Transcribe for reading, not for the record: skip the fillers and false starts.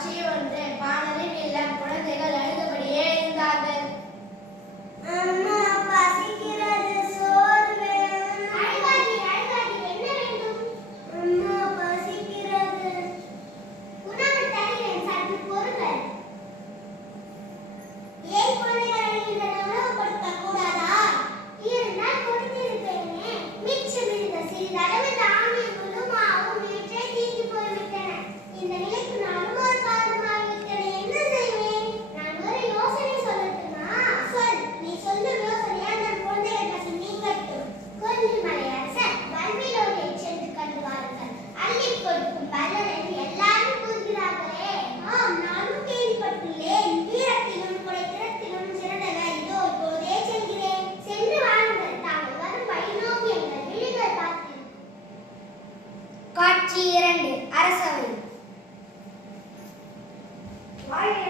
காட்சி ஒன்று. வானலில் இல்லம். குழந்தைகள் அழுதபடியே இருந்தார்கள். அம்மா பசிக்கிறது, சோறு வேணும். அழுகாதீர், அழுகாதீர். என்ன வேண்டும்? அம்மா பசிக்கிறது. உணவு தருகிறேன், சற்று பொறுங்கள். ஏன் குழந்தைகள் அழுகின்றன? உணவு கொடுக்க கூடாதா? இருந்தால் கொடுத்திருப்பேனே. மிச்சம் இருந்த சிறிதளவு தானியங்களும் மாவும் நேற்றே தீர்ந்து போய்விட்டன. இந்த நிலைக்கு நானும் ஒரு காரணமாகிவிட்டேன். என்ன செய்வேன்? நான் ஒரு யோசனை சொல்லட்டுமா? சொல். நீ சொல்லும் யோசனையால் நம் குழந்தைகள் பசி நீங்கட்டும். கொல்லிமலை அரசர் வல்விலோடியைச் சென்று கண்டு வாருங்கள். அள்ளிக் கொடுக்கும் பலர் என்று எல்லாரும் கூறுகிறார்களே. ஆம், நானும் கேள்விப்பட்டுள்ளேன். வீரத்திலும் குடைத்திறத்திலும் சிறந்தவர். இதோ இப்போதே செல்கிறேன். சென்று வாருங்கள். தாங்கள் வரும் வழி நோக்கி எங்கள் விழிகள் பார்த்து. காட்சி 2. அரசவை. வாழ்க